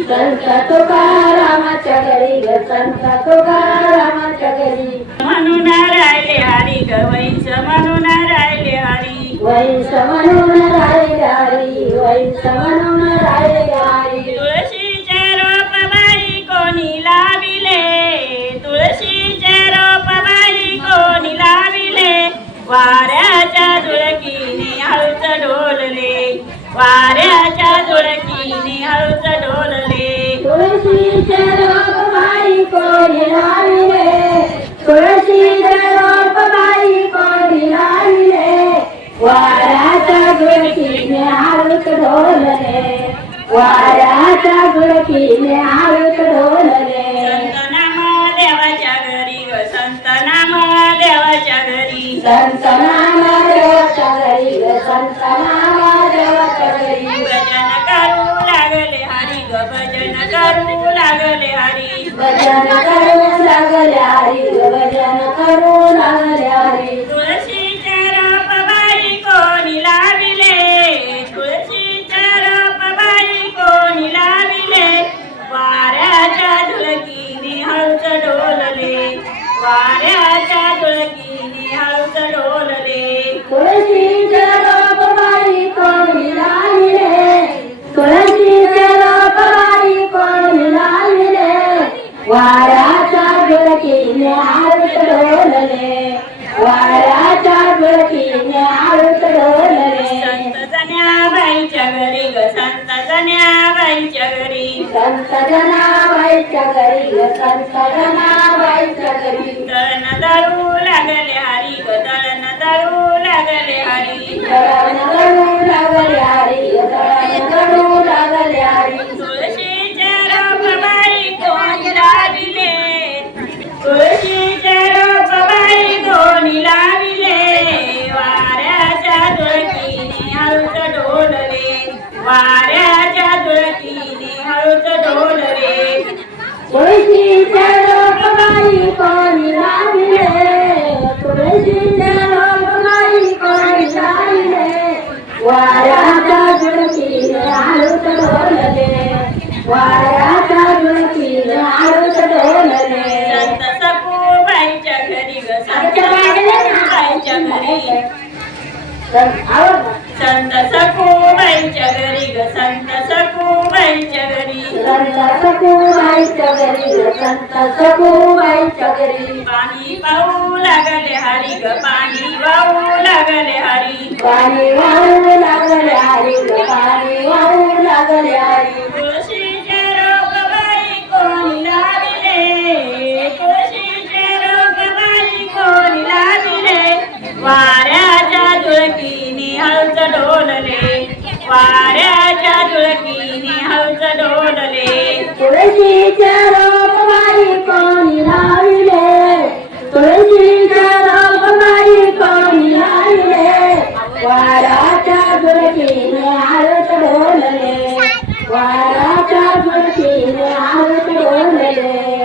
संत तुकारामाच्या घरी ग संत तुकारामाच्या घरी म्हणून राहिले हरी ग वैस म्हणून राहिले हरी वैस म्हणून राहिले हरी वैस म्हणून राहिले हरी तुळशीचे रोप बाई कोणी लाविले तुळशीचे रोप बाई कोणी लाविले वाऱ्याच्या झुळकीने हळूच डोलले वाऱ्याच्या झुळकीने हळूच डोलले तुळशीचे रोप बाई कोणी लाविले तुळशीचे रोप बाई कोणी लाविले वाऱ्याच्या झुळकीने हळूच डोलले वाऱ्याच्या झुळकीने हळूच डोलले संत नाम देवाच्या घरी ग संत नाम देवाच्या घरी संत नाम देवाच्या घरी ग संत नाम देवाच्या घरी भजन करू लागले हरी ग भजन करू लागले हरी भजन करू लागले हरी ग भजन करू लागले हरी तुळशीचे रोप बाई कोणी लाविले तुळशीचे रोप बाई कोणी लाविले वाऱ्याच्या झुळकीने हळूच डोलले वाऱ्याच्या झुळकीने हळूच डोलले तुळशीचे रोप बाई कोणी लाविले तुळशीचे रोप बाई कोणी लाविले वाऱ्याच्या झुळकीने हळूच डोलले वाऱ्याच्या झुळकीने हळूच डोलले संत जन्याबाईच्या घरी ग संत जन्याबाईच्या घरी संत जनाबाईच्या घरी ग संत जनाबाईच्या घरी तळण दळू लागले हरी ग तळण दळू लागले हरी दळण दळू लागले हरी दळण दळू लागले हरी तुळशीचे रोप बाई कोणी लाविले तुळशीचे रोप बाई कोणी लाविले वाऱ्याच्या झुळकीने हळूच डोलले वाऱ्याच्या झुळकीने हळूच डोलले तुळशीचे रोप बाई कोणी लाविले तुळशीचे रोप बाई कोणी लाविले वाऱ्याच्या झुळकीने हळूच डोलले वाऱ्याच्या झुळकीने हळूच डोलले संत सखूबाईच्या घरी ग संत सखूबाईच्या घरी संत सखूबाईच्या घरी ग संत सखूबाईच्या घरी संत सखूबाईच्या घरी ग संत सखूबाईच्या घरी पाणी पाहू लागले हरी ग पाणी वाहू लागले हरी पाणी वाहू लागले हरी ग पाणी वाहू लागले हरी तुळशीचे रोप बाई कोणी लाविले तुळशीचे रोप बाई कोणी लाविले वाऱ्याच्या झुळकीने हळूच डोलले वाऱ्याच्या झुळकीने हळूच डोलले तुळशीचे रोप बाई कोणी लाविले तुळशीचे रोप बाई कोणी लाविले वाऱ्याच्या झुळकीने हळूच डोलले वाऱ्याच्या झुळकीने हळूच डोलले